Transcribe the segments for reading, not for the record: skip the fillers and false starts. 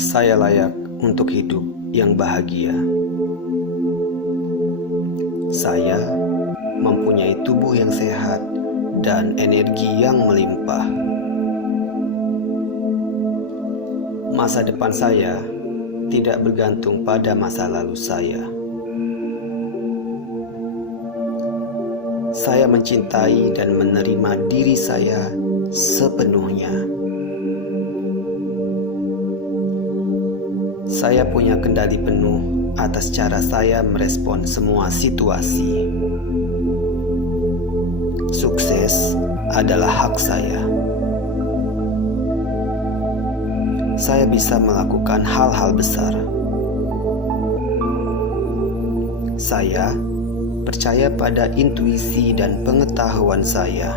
Saya layak untuk hidup yang bahagia. Saya mempunyai tubuh yang sehat dan energi yang melimpah. Masa depan saya tidak bergantung pada masa lalu saya. Saya mencintai dan menerima diri saya sepenuhnya. Saya punya kendali penuh atas cara saya merespon semua situasi. Sukses adalah hak saya. Saya bisa melakukan hal-hal besar. Saya percaya pada intuisi dan pengetahuan saya.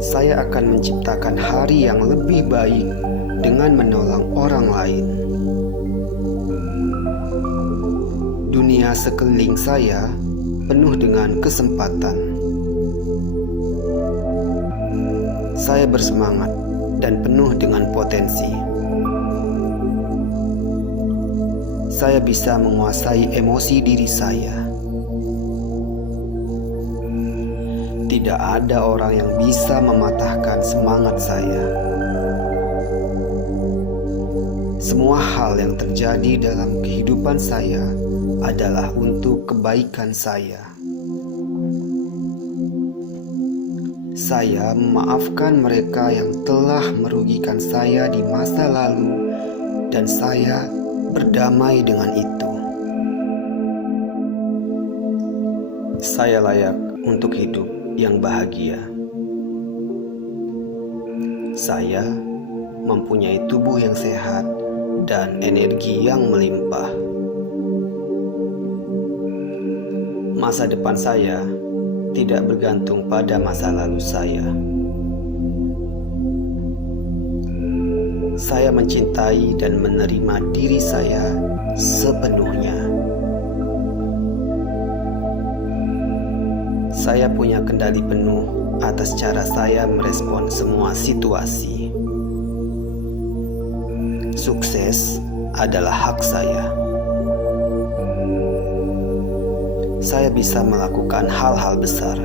Saya akan menciptakan hari yang lebih baik dengan menolong orang lain. Dunia sekeliling saya penuh dengan kesempatan. Saya bersemangat dan penuh dengan potensi. Saya bisa menguasai emosi diri saya. Tidak ada orang yang bisa mematahkan semangat saya. Semua hal yang terjadi dalam kehidupan saya adalah untuk kebaikan saya. Saya memaafkan mereka yang telah merugikan saya di masa lalu, dan saya berdamai dengan itu. Saya layak untuk hidup yang bahagia. Saya mempunyai tubuh yang sehat dan energi yang melimpah. Masa depan saya tidak bergantung pada masa lalu saya. Saya mencintai dan menerima diri saya sepenuhnya. Saya punya kendali penuh atas cara saya merespon semua situasi. Sukses adalah hak saya. Saya bisa melakukan hal-hal besar.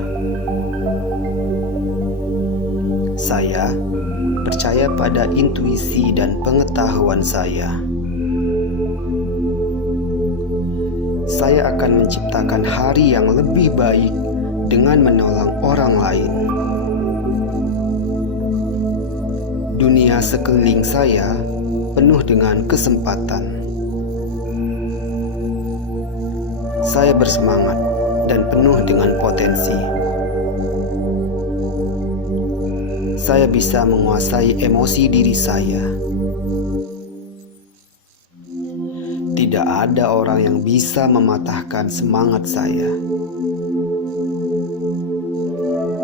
Saya percaya pada intuisi dan pengetahuan saya. Saya akan menciptakan hari yang lebih baik dengan menolong orang lain. Dunia sekeliling saya penuh dengan kesempatan. Saya bersemangat dan penuh dengan potensi. Saya bisa menguasai emosi diri saya. Tidak ada orang yang bisa mematahkan semangat saya.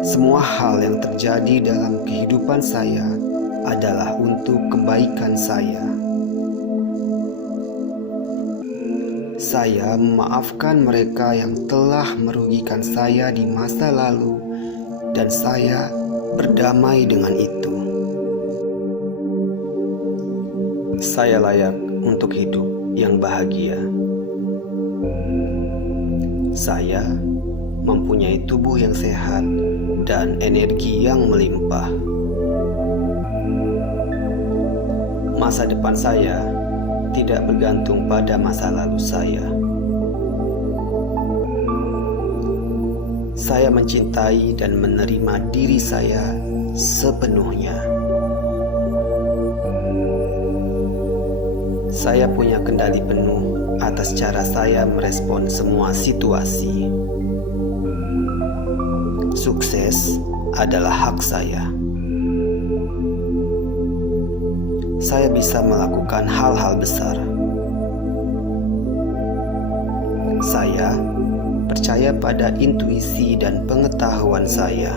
Semua hal yang terjadi dalam kehidupan saya adalah untuk kebaikan saya. Saya memaafkan mereka yang telah merugikan saya di masa lalu, dan saya berdamai dengan itu. Saya layak untuk hidup yang bahagia. Saya mempunyai tubuh yang sehat dan energi yang melimpah. Masa depan saya tidak bergantung pada masa lalu saya. Saya mencintai dan menerima diri saya sepenuhnya. Saya punya kendali penuh atas cara saya merespon semua situasi. Sukses adalah hak saya. Saya bisa melakukan hal-hal besar. Saya percaya pada intuisi dan pengetahuan saya.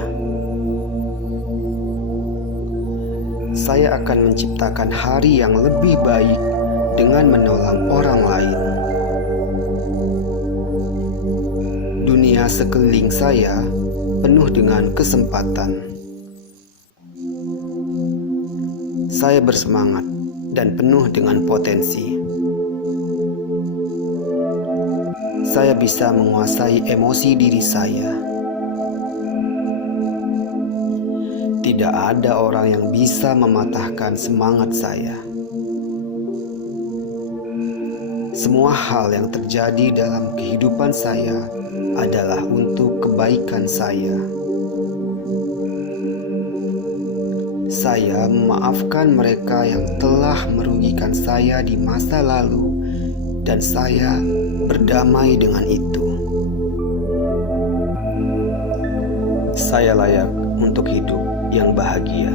Saya akan menciptakan hari yang lebih baik dengan menolong orang lain. Dunia sekeliling saya penuh dengan kesempatan. Saya bersemangat dan penuh dengan potensi. Saya bisa menguasai emosi diri saya. Tidak ada orang yang bisa mematahkan semangat saya. Semua hal yang terjadi dalam kehidupan saya adalah untuk kebaikan saya. Saya memaafkan mereka yang telah merugikan saya di masa lalu, dan saya berdamai dengan itu. Saya layak untuk hidup yang bahagia.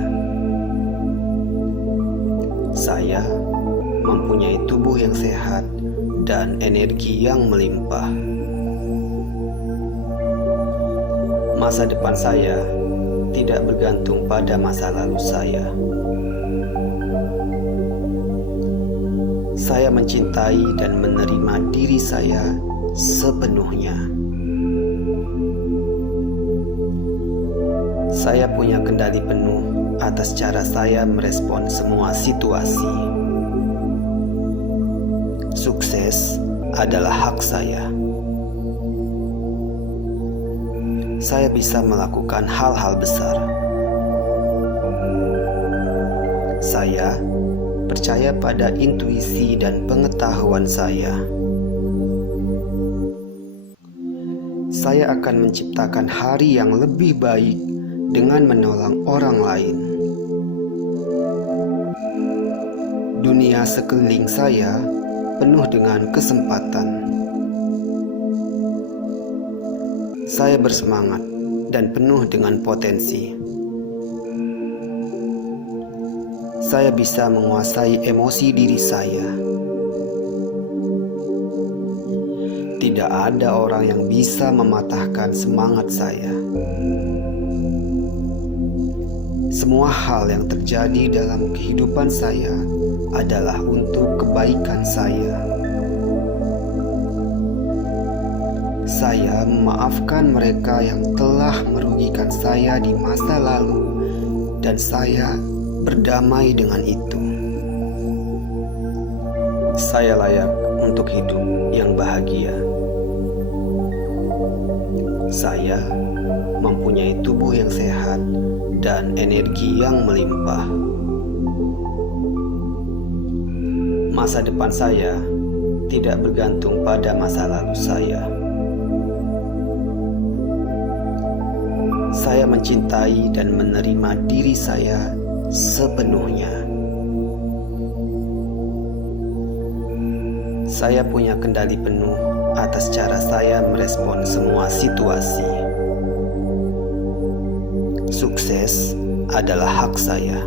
Saya mempunyai tubuh yang sehat dan energi yang melimpah. Masa depan saya tidak bergantung pada masa lalu saya. Saya mencintai dan menerima diri saya sepenuhnya. Saya punya kendali penuh atas cara saya merespon semua situasi. Sukses adalah hak saya. Saya bisa melakukan hal-hal besar. Saya percaya pada intuisi dan pengetahuan saya. Saya akan menciptakan hari yang lebih baik dengan menolong orang lain. Dunia sekeliling saya penuh dengan kesempatan. Saya bersemangat dan penuh dengan potensi. Saya bisa menguasai emosi diri saya. Tidak ada orang yang bisa mematahkan semangat saya. Semua hal yang terjadi dalam kehidupan saya adalah untuk kebaikan saya. Saya memaafkan mereka yang telah merugikan saya di masa lalu, dan saya berdamai dengan itu. Saya layak untuk hidup yang bahagia. Saya mempunyai tubuh yang sehat dan energi yang melimpah. Masa depan saya tidak bergantung pada masa lalu saya. Saya mencintai dan menerima diri saya sepenuhnya. Saya punya kendali penuh atas cara saya merespon semua situasi. Sukses adalah hak saya.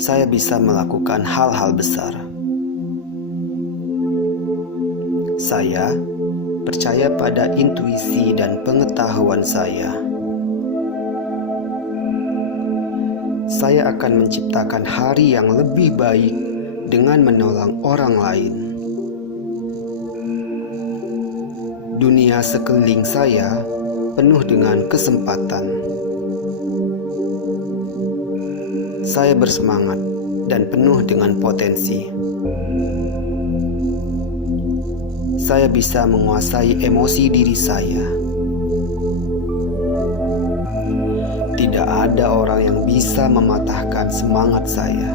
Saya bisa melakukan hal-hal besar. Saya percaya pada intuisi dan pengetahuan saya. Saya akan menciptakan hari yang lebih baik dengan menolong orang lain. Dunia sekeliling saya penuh dengan kesempatan. Saya bersemangat dan penuh dengan potensi. Saya bisa menguasai emosi diri saya. Tidak ada orang yang bisa mematahkan semangat saya.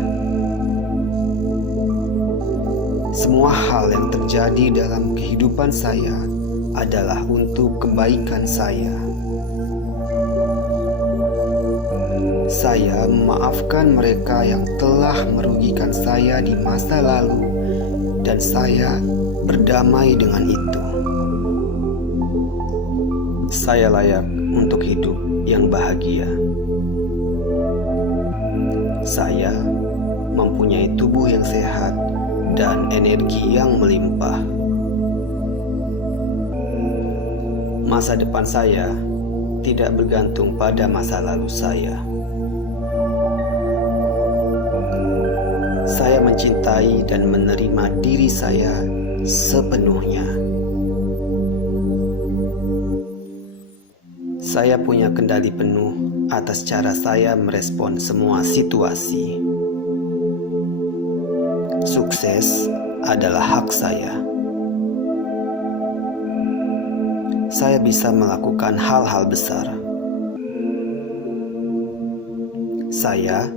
Semua hal yang terjadi dalam kehidupan saya adalah untuk kebaikan saya. Saya memaafkan mereka yang telah merugikan saya di masa lalu, dan saya berdamai dengan itu. Saya layak untuk hidup yang bahagia. Saya mempunyai tubuh yang sehat dan energi yang melimpah. Masa depan saya tidak bergantung pada masa lalu saya. Saya mencintai dan menerima diri saya sepenuhnya. Saya punya kendali penuh atas cara saya merespon semua situasi. Sukses adalah hak saya. Saya bisa melakukan hal-hal besar. Saya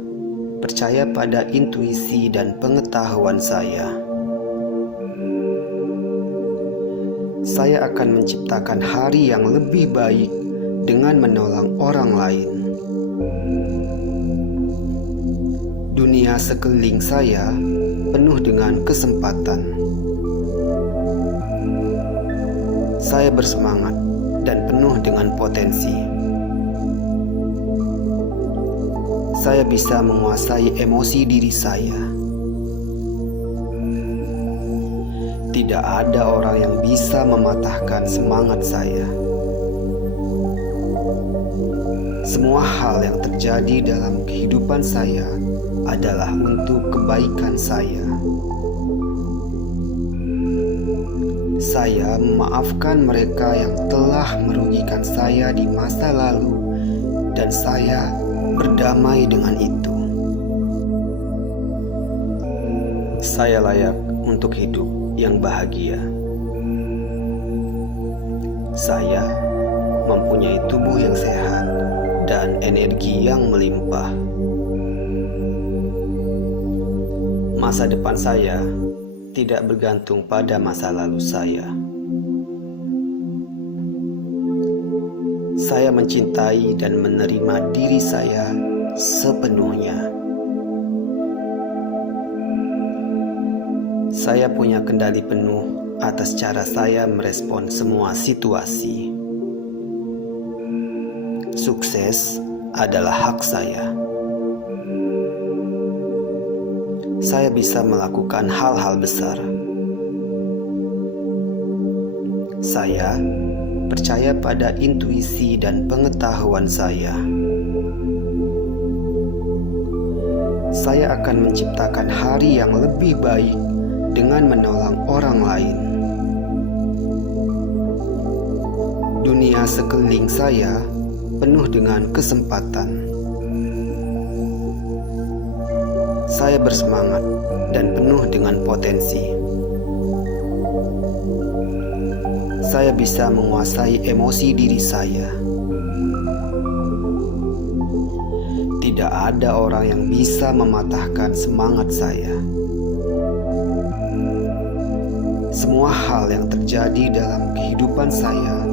percaya pada intuisi dan pengetahuan saya. Saya akan menciptakan hari yang lebih baik dengan menolong orang lain. Dunia sekeliling saya penuh dengan kesempatan. Saya bersemangat dan penuh dengan potensi. Saya bisa menguasai emosi diri saya. Tidak ada orang yang bisa mematahkan semangat saya. Semua hal yang terjadi dalam kehidupan saya adalah untuk kebaikan saya. Saya memaafkan mereka yang telah merugikan saya di masa lalu, dan saya berdamai dengan itu. Saya layak untuk hidup yang bahagia. Saya mempunyai tubuh yang sehat dan energi yang melimpah. Masa depan saya tidak bergantung pada masa lalu saya. Saya mencintai dan menerima diri saya sepenuhnya. Saya punya kendali penuh atas cara saya merespon semua situasi. Sukses adalah hak saya. Saya bisa melakukan hal-hal besar. Saya percaya pada intuisi dan pengetahuan saya. Saya akan menciptakan hari yang lebih baik dengan menolong orang lain. Dunia sekeliling saya penuh dengan kesempatan. Saya bersemangat dan penuh dengan potensi. Saya bisa menguasai emosi diri saya. Tidak ada orang yang bisa mematahkan semangat saya. Semua hal yang terjadi dalam kehidupan saya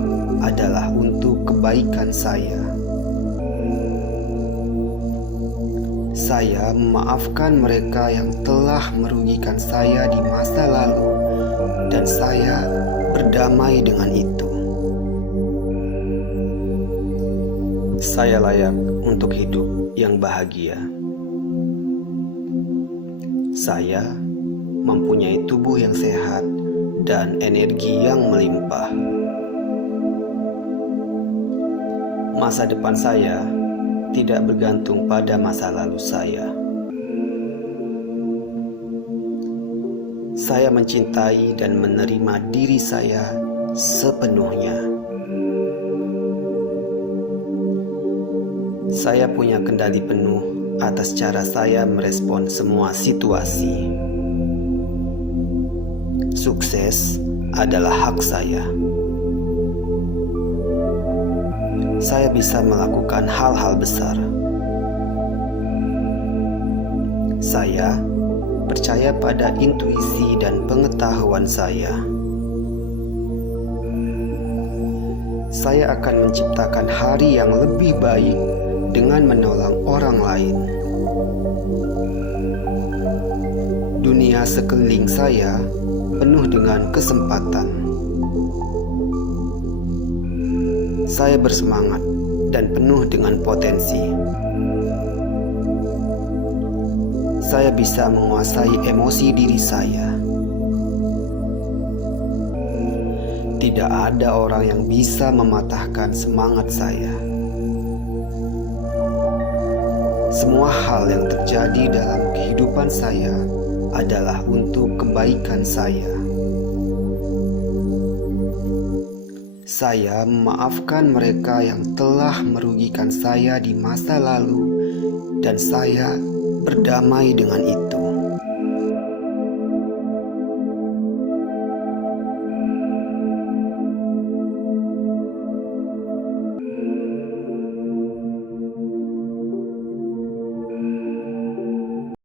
adalah untuk kebaikan saya. Saya memaafkan mereka yang telah merugikan saya di masa lalu, dan saya berdamai dengan itu. Saya layak untuk hidup yang bahagia. Saya mempunyai tubuh yang sehat dan energi yang melimpah. Masa depan saya tidak bergantung pada masa lalu saya. Saya mencintai dan menerima diri saya sepenuhnya. Saya punya kendali penuh atas cara saya merespon semua situasi. Sukses adalah hak saya. Saya bisa melakukan hal-hal besar. Saya percaya pada intuisi dan pengetahuan saya. Saya akan menciptakan hari yang lebih baik dengan menolong orang lain. Dunia sekeliling saya penuh dengan kesempatan. Saya bersemangat dan penuh dengan potensi. Saya bisa menguasai emosi diri saya. Tidak ada orang yang bisa mematahkan semangat saya. Semua hal yang terjadi dalam kehidupan saya adalah untuk kebaikan saya. Saya memaafkan mereka yang telah merugikan saya di masa lalu, dan saya berdamai dengan itu.